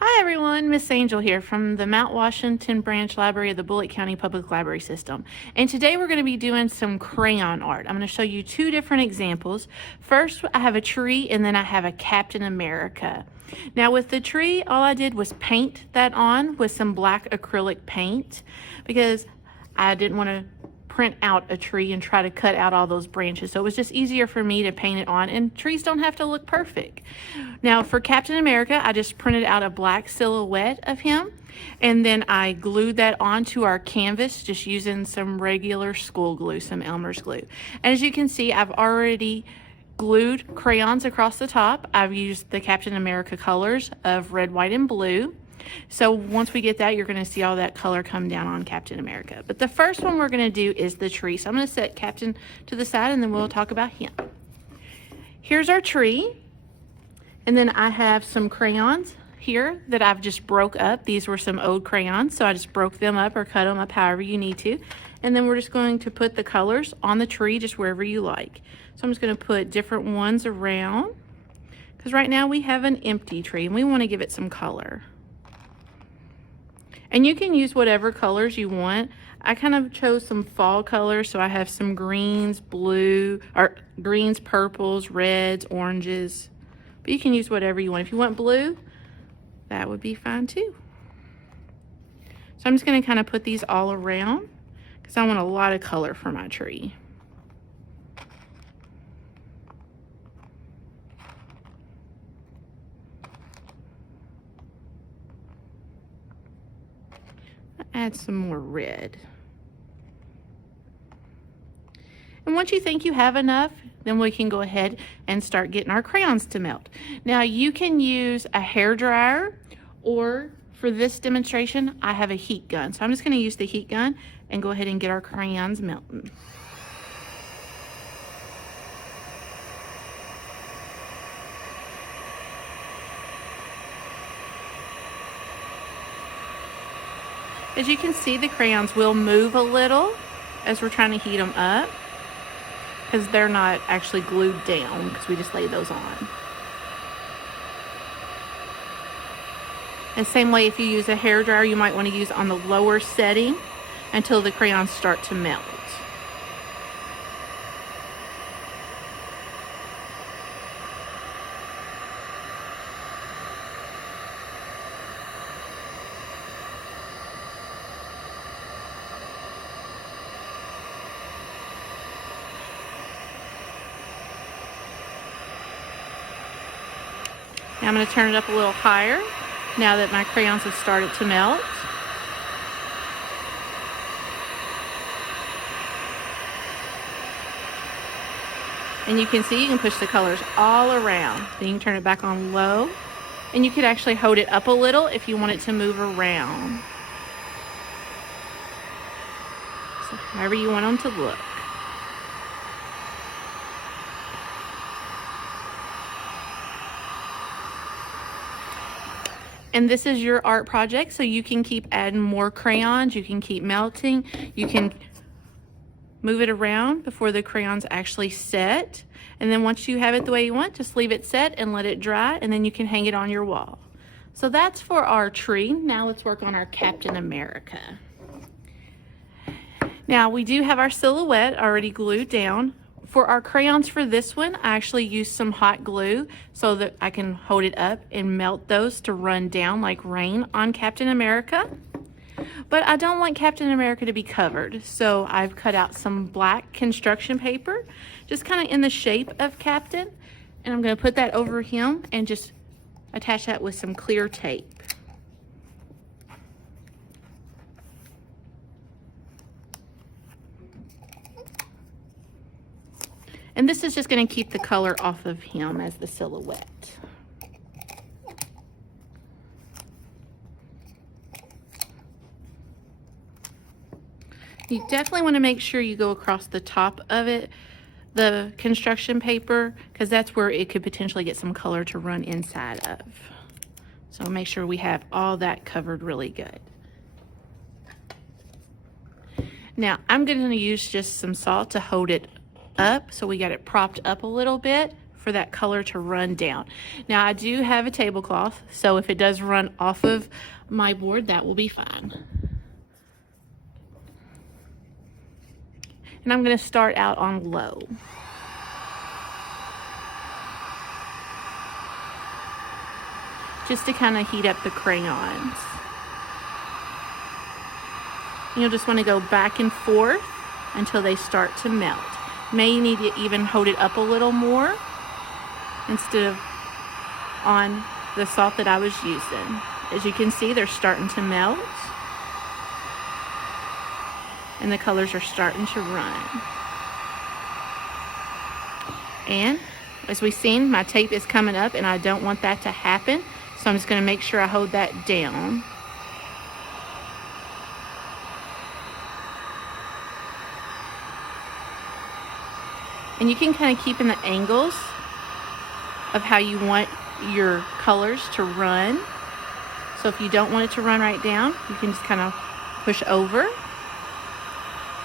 Hi everyone, Miss Angel here from the Mount Washington Branch Library of the Bullitt County Public Library System. And today we're going to be doing some crayon art. I'm going to show you two different examples. First, I have a tree and then I have a Captain America. Now with the tree, all I did was paint that on with some black acrylic paint because I didn't want to print out a tree and try to cut out all those branches. So it was just easier for me to paint it on, and trees don't have to look perfect. Now for Captain America, I just printed out a black silhouette of him, and then I glued that onto our canvas just using some regular school glue, some Elmer's glue. And as you can see, I've already glued crayons across the top. I've used the Captain America colors of red, white, and blue. So once we get that, you're going to see all that color come down on Captain America. But the first one we're going to do is the tree. So I'm going to set Captain to the side and then we'll talk about him. Here's our tree. And then I have some crayons here that I've just broke up. These were some old crayons, so I just broke them up or cut them up however you need to. And then we're just going to put the colors on the tree just wherever you like. So I'm just going to put different ones around because right now we have an empty tree and we want to give it some color. And you can use whatever colors you want. I kind of chose some fall colors, so I have some greens, greens, purples, reds, oranges. But you can use whatever you want. If you want blue, that would be fine too. So I'm just going to kind of put these all around because I want a lot of color for my tree. Add some more red. And once you think you have enough, then we can go ahead and start getting our crayons to melt. Now you can use a hair dryer, or for this demonstration, I have a heat gun. So I'm just going to use the heat gun and go ahead and get our crayons melting. As you can see, the crayons will move a little as we're trying to heat them up because they're not actually glued down because we just lay those on. And same way, if you use a hair dryer, you might want to use on the lower setting until the crayons start to melt. Now I'm going to turn it up a little higher now that my crayons have started to melt. And you can see you can push the colors all around. Then you can turn it back on low. And you could actually hold it up a little if you want it to move around. So however you want them to look. And this is your art project, so you can keep adding more crayons, you can keep melting, you can move it around before the crayons actually set. And then once you have it the way you want, just leave it set and let it dry, and then you can hang it on your wall. So that's for our tree. Now let's work on our Captain America. Now we do have our silhouette already glued down. For our crayons for this one, I actually used some hot glue so that I can hold it up and melt those to run down like rain on Captain America. But I don't want Captain America to be covered, so I've cut out some black construction paper, just kind of in the shape of Captain, and I'm going to put that over him and just attach that with some clear tape. And this is just going to keep the color off of him as the silhouette. You definitely want to make sure you go across the top of it, the construction paper, because that's where it could potentially get some color to run inside of. So make sure we have all that covered really good. Now I'm going to use just some salt to hold it up, so we got it propped up a little bit for that color to run down. Now I do have a tablecloth, so if it does run off of my board, that will be fine. And I'm going to start out on low. Just to kind of heat up the crayons. You'll just want to go back and forth until they start to melt. May need to even hold it up a little more instead of on the salt that I was using. As you can see, they're starting to melt and the colors are starting to run. And as we've seen, my tape is coming up and I don't want that to happen, so I'm just going to make sure I hold that down. And you can kind of keep in the angles of how you want your colors to run. So if you don't want it to run right down, you can just kind of push over.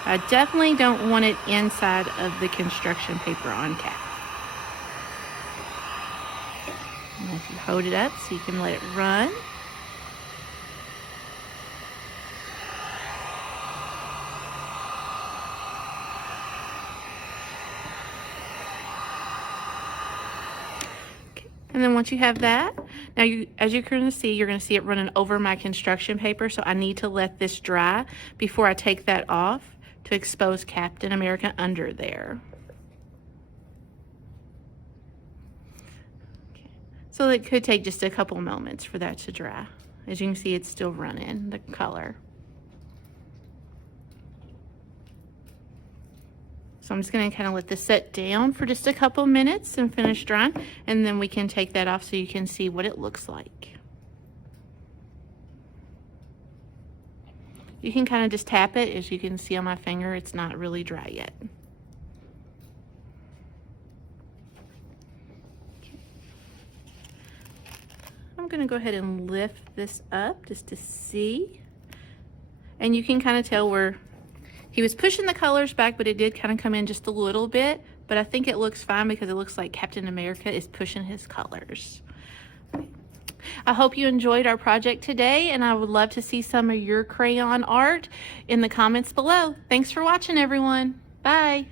I definitely don't want it inside of the construction paper on cap. And if you hold it up so you can let it run. And then once you have that, now as you're going to see it running over my construction paper, so I need to let this dry before I take that off to expose Captain America under there. Okay. So it could take just a couple moments for that to dry. As you can see, it's still running, the color. So I'm just going to kind of let this set down for just a couple minutes and finish drying, and then we can take that off so you can see what it looks like. You can kind of just tap it. As you can see on my finger, it's not really dry yet. Okay. I'm going to go ahead and lift this up just to see. And you can kind of tell where he was pushing the colors back, but it did kind of come in just a little bit. But I think it looks fine because it looks like Captain America is pushing his colors. I hope you enjoyed our project today, and I would love to see some of your crayon art in the comments below. Thanks for watching, everyone. Bye.